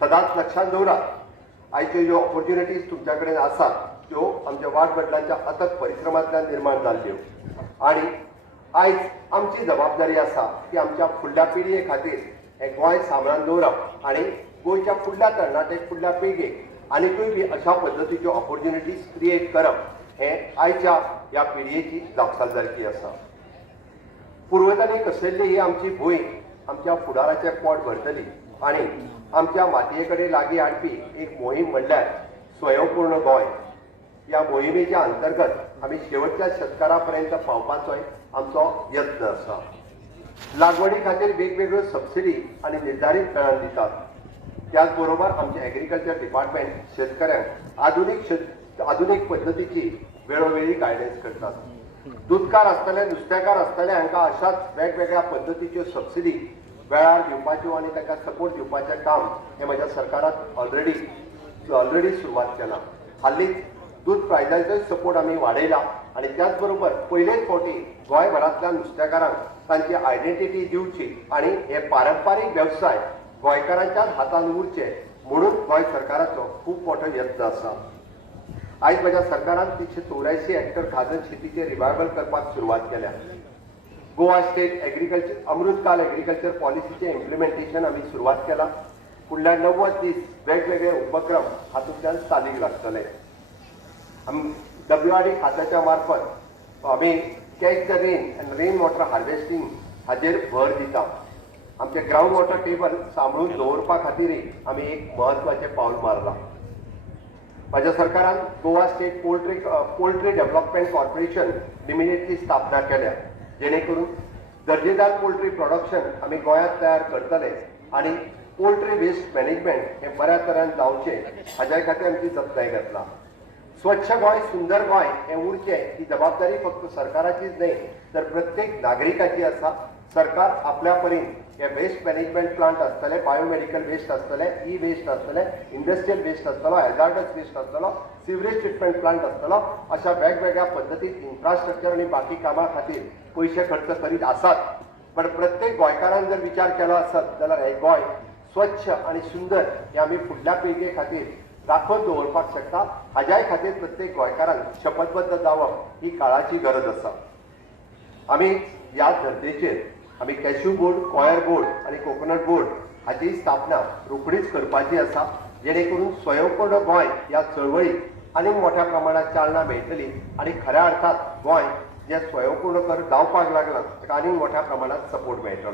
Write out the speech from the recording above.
सदांच लक्षात दवरात आयच्यो ज्यो ऑपॉर्च्युनिटीज तुमच्या कडेन आसात त्यो आमच्या वाडवडिलांच्या अथक परिश्रमांतल्यान निर्माण जाल्ल्यो आनी आयज आमची जबाबदारी आसा की आमच्या फुडल्या पिळये खातीर हें गोंय सांबाळून दवरप आनी गोंयच्या फुडल्या तरणाटेक फुडल्या पिळगेक आनीकूय बी अशा पद्दतीच्यो ऑपॉर्च्युनिटीज क्रिएट करप हें आयच्या ह्या पिळयेची जापसालदारकी आसा. पुर्वजांनी कसयल्ली ही आमची भूंय आमच्या फुडाराचें पोट भरतली आनी आमच्या मातये कडेन लागीं हाडपी एक मोहीम म्हणल्यार स्वयंपूर्ण गोंय. ह्या मोहिमेच्या अंतर्गत आमी शेवटच्या शेतकारा पर्यंत पावपाचोय आमचो यत्न आसा. लागवडी खातीर वेगवेगळ्यो सबसिडी आनी निर्धारीत दरान दितात. त्याच बरोबर आमचे एग्रीकल्चर डिपार्टमेंट शेतकऱ्यांक आधुनीक पद्दतीची वेळोवेळी गायडन्स करतात. दूधकार आसतले नुस्तेकार आसतले हांकां अशाच वेगवेगळ्या पद्दतीच्यो सबसिडी वेळार दिवपाच्यो आनी ताका सपोर्ट दिवपाचें काम हें म्हज्या सरकारान ऑलरेडी सुरवात केला. हालींच दूध प्रायजाचोय सपोर्ट आमी वाडयला आनी त्याच बरोबर पयलेच फावटी गोंयभरांतल्या नुस्तेकारांक तांची आयडेंटिटी दिवची आनी हे पारंपारीक वेवसाय गोंयकारांच्याच हातांत उरचे म्हणून गोंय सरकाराचो खूब मोठो यत्न आसा. आयज म्हज्या सरकारान 384 हेक्टर खाजन शेतीचे रिवायवल करपाक सुरवात केल्या. गोवा स्टेट एग्रीकल्चर अमृतकाल एग्रीकल्चर पॉलिसीचे इम्प्लिमेंटेशन आमी सुरवात केला. फुडल्या 90 दीस वेगवेगळे उपक्रम हातूंतल्यान चालीक लागतले. WRD खात्याच्या मार्फत आमी catch the rain end rain water harvesting हाचेर भर दिता. आमचे ग्राउंड वॉटर टेबल सांबाळून दवरपा खातीरय आमी एक म्हत्वाचें पावल मारलां. माझ्या सरकारान Goa state poultry development corporation लिमिटेडची स्थापना केल्या जेणे करून दर्जेदार पोल्ट्री प्रोडक्शन आमी गोंयांत तयार करतले आनी पोल्ट्री वेस्ट मॅनेजमेंट हे बऱ्या तरेन जावचें हाच्या खातीर आमची जतनाय घेतला. स्वच्छ गोंय सुंदर गोंय हे उरचें ही जबाबदारी फक्त सरकाराचीच न्हय तर प्रत्येक नागरिकाची आसा. सरकार आपल्या परीन हे वेस्ट मॅनेजमेंट प्लांट आसतले, बायोमेडिकल वेस्ट आसतले, ई वेस्ट आसतले, इंडस्ट्रियल वेस्ट आसतलो, हॅजार्डस वेस्ट आसतलो, सिवरेज ट्रिटमेंट प्लांट आसतलो, अशा वेगवेगळ्या पद्दतीन इन्फ्रास्ट्रक्चर आनी बाकी कामां खातीर पयशे खर्च करीत आसात. पण प्रत्येक गोंयकारान जर विचार केलो आसत जाल्यार हे गोंय स्वच्छ आनी सुंदर हे आमी फुडल्या पिळगे खातीर राखून दवरपाक शकता. हाज्याय खातीर प्रत्येक गोंयकारान शपथबद्ध जावप ही काळाची गरज आसा. आमी ह्या धर्तेचेर आमी कॅश्यू बोर्ड, कॉयर बोर्ड आनी कोकोनट बोर्ड हाची स्थापना रोखडीच करपाची आसा जेणे करून स्वयंपूर्ण गोंय ह्या चळवळीक आनीक मोठ्या प्रमाणात चालना मेळटली आनी खऱ्या अर्थात गोंय जे स्वयंपूर्ण जावपाक लागलां ताका आनीक मोठ्या प्रमाणात सपोर्ट मेळटलो.